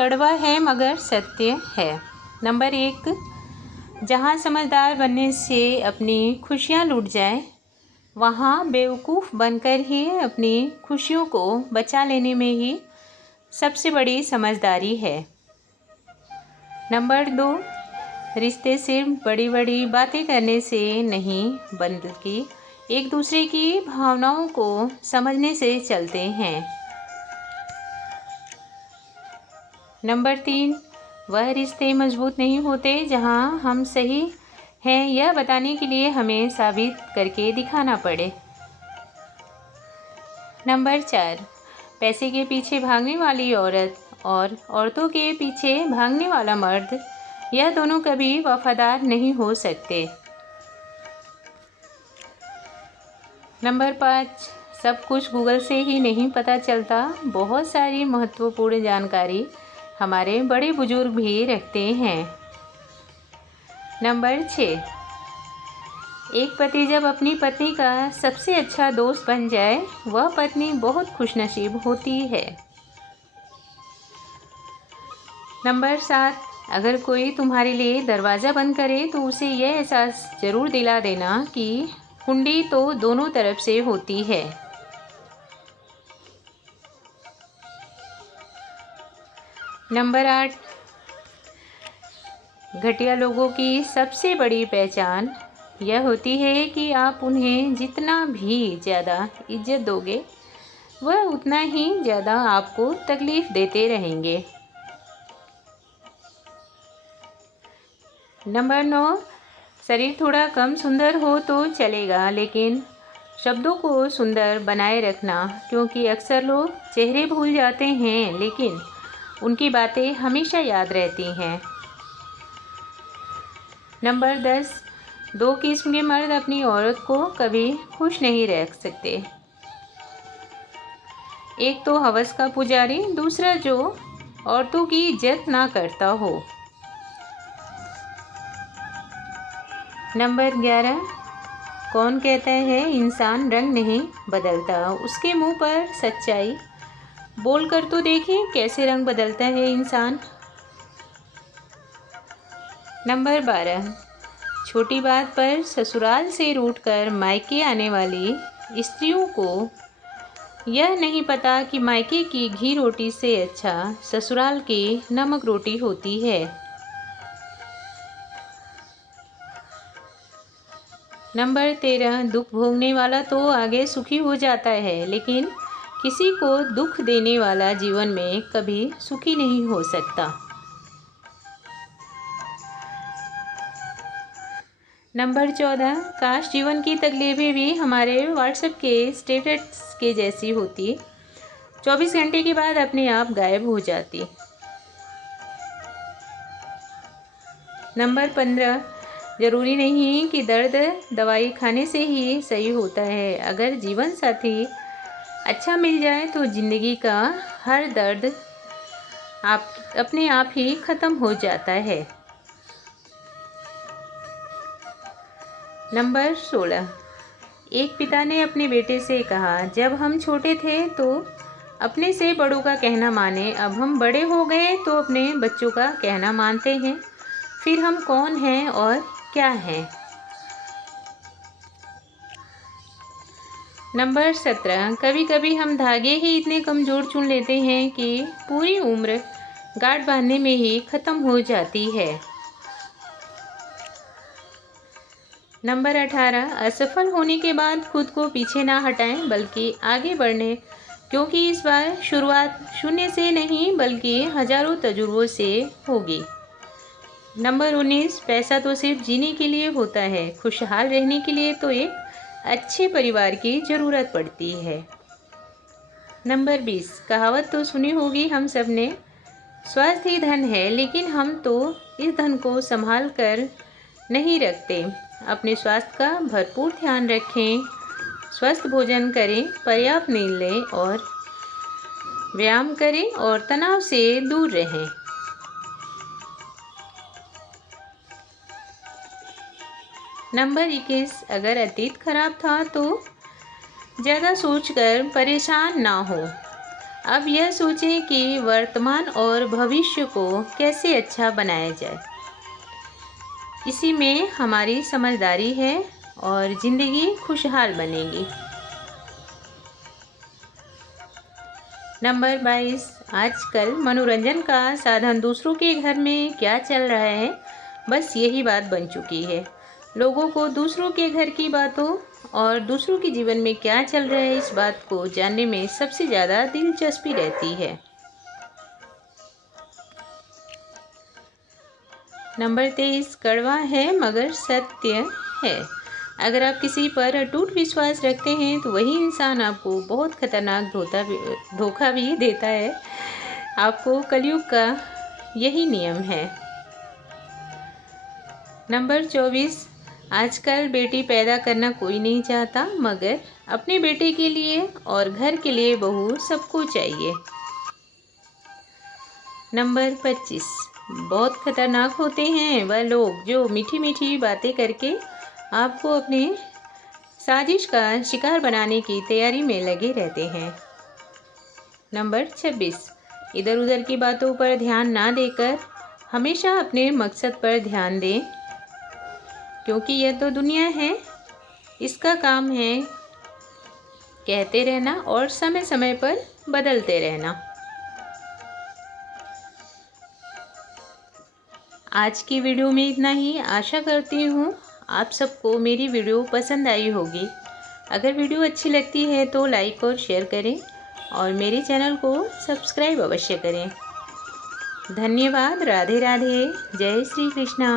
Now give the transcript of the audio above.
कड़वा है मगर सत्य है। नंबर 1, जहाँ समझदार बनने से अपनी खुशियाँ लूट जाए, वहाँ बेवकूफ़ बनकर ही अपनी खुशियों को बचा लेने में ही सबसे बड़ी समझदारी है। नंबर 2, रिश्ते सिर्फ बड़ी बड़ी बातें करने से नहीं बल्कि एक दूसरे की भावनाओं को समझने से चलते हैं। नंबर 3, वह रिश्ते मजबूत नहीं होते जहां हम सही हैं यह बताने के लिए हमें साबित करके दिखाना पड़े। नंबर 4, पैसे के पीछे भागने वाली औरत और औरतों के पीछे भागने वाला मर्द, यह दोनों कभी वफादार नहीं हो सकते। नंबर 5, सब कुछ गूगल से ही नहीं पता चलता। बहुत सारी महत्वपूर्ण जानकारी हमारे बड़े बुजुर्ग भी रखते हैं। नंबर 6, एक पति जब अपनी पत्नी का सबसे अच्छा दोस्त बन जाए, वह पत्नी बहुत खुशनसीब होती है। नंबर 7, अगर कोई तुम्हारे लिए दरवाज़ा बंद करे तो उसे यह एहसास ज़रूर दिला देना कि कुंडी तो दोनों तरफ से होती है। नंबर 8, घटिया लोगों की सबसे बड़ी पहचान यह होती है कि आप उन्हें जितना भी ज़्यादा इज्जत दोगे, वह उतना ही ज़्यादा आपको तकलीफ़ देते रहेंगे। नंबर 9, शरीर थोड़ा कम सुंदर हो तो चलेगा, लेकिन शब्दों को सुंदर बनाए रखना, क्योंकि अक्सर लोग चेहरे भूल जाते हैं लेकिन उनकी बातें हमेशा याद रहती हैं। नंबर 10, 2 किस्म के मर्द अपनी औरत को कभी खुश नहीं रख सकते। एक तो हवस का पुजारी, दूसरा जो औरतों की इज्जत ना करता हो। नंबर 11, कौन कहता है इंसान रंग नहीं बदलता, उसके मुंह पर सच्चाई बोलकर तो देखें कैसे रंग बदलता है इंसान। नंबर 12, छोटी बात पर ससुराल से रूठकर मायके आने वाली स्त्रियों को यह नहीं पता कि मायके की घी रोटी से अच्छा ससुराल की नमक रोटी होती है। नंबर 13, दुख भोगने वाला तो आगे सुखी हो जाता है, लेकिन किसी को दुख देने वाला जीवन में कभी सुखी नहीं हो सकता। नंबर 14, काश जीवन की तकलीफें भी हमारे व्हाट्सएप के स्टेटस के जैसी होती, 24 घंटे के बाद अपने आप गायब हो जाती। नंबर 15, ज़रूरी नहीं कि दर्द दवाई खाने से ही सही होता है। अगर जीवन साथी अच्छा मिल जाए तो ज़िंदगी का हर दर्द अपने आप ही ख़त्म हो जाता है। नंबर 16, एक पिता ने अपने बेटे से कहा, जब हम छोटे थे तो अपने से बड़ों का कहना माने, अब हम बड़े हो गए तो अपने बच्चों का कहना मानते हैं, फिर हम कौन हैं और क्या हैं। नंबर 17, कभी कभी हम धागे ही इतने कमज़ोर चुन लेते हैं कि पूरी उम्र गांठ बांधने में ही ख़त्म हो जाती है। नंबर 18, असफल होने के बाद खुद को पीछे ना हटाएं बल्कि आगे बढ़ने, क्योंकि इस बार शुरुआत शून्य से नहीं बल्कि हजारों तजुर्बों से होगी। नंबर 19, पैसा तो सिर्फ जीने के लिए होता है, खुशहाल रहने के लिए तो एक अच्छे परिवार की ज़रूरत पड़ती है। नंबर 20, कहावत तो सुनी होगी हम सब ने, स्वास्थ्य ही धन है, लेकिन हम तो इस धन को संभाल कर नहीं रखते। अपने स्वास्थ्य का भरपूर ध्यान रखें, स्वस्थ भोजन करें, पर्याप्त नींद लें और व्यायाम करें और तनाव से दूर रहें। नंबर 21, अगर अतीत खराब था तो ज़्यादा सोचकर परेशान ना हो, अब यह सोचें कि वर्तमान और भविष्य को कैसे अच्छा बनाया जाए। इसी में हमारी समझदारी है और ज़िंदगी खुशहाल बनेगी। नंबर 22, आजकल मनोरंजन का साधन दूसरों के घर में क्या चल रहा है, बस यही बात बन चुकी है। लोगों को दूसरों के घर की बातों और दूसरों के जीवन में क्या चल रहा है इस बात को जानने में सबसे ज़्यादा दिलचस्पी रहती है। नंबर 23, कड़वा है मगर सत्य है। अगर आप किसी पर अटूट विश्वास रखते हैं तो वही इंसान आपको बहुत खतरनाक धोखा भी देता है। आपको कलयुग का यही नियम है। नंबर 24, आजकल बेटी पैदा करना कोई नहीं चाहता, मगर अपने बेटे के लिए और घर के लिए बहू सबको चाहिए। नंबर 25, बहुत खतरनाक होते हैं वह लोग जो मीठी मीठी बातें करके आपको अपने साजिश का शिकार बनाने की तैयारी में लगे रहते हैं। नंबर 26, इधर उधर की बातों पर ध्यान ना देकर हमेशा अपने मकसद पर ध्यान दें, क्योंकि यह तो दुनिया है, इसका काम है कहते रहना और समय समय पर बदलते रहना। आज की वीडियो में इतना ही। आशा करती हूँ आप सबको मेरी वीडियो पसंद आई होगी। अगर वीडियो अच्छी लगती है तो लाइक और शेयर करें और मेरे चैनल को सब्सक्राइब अवश्य करें। धन्यवाद। राधे राधे। जय श्री कृष्णा।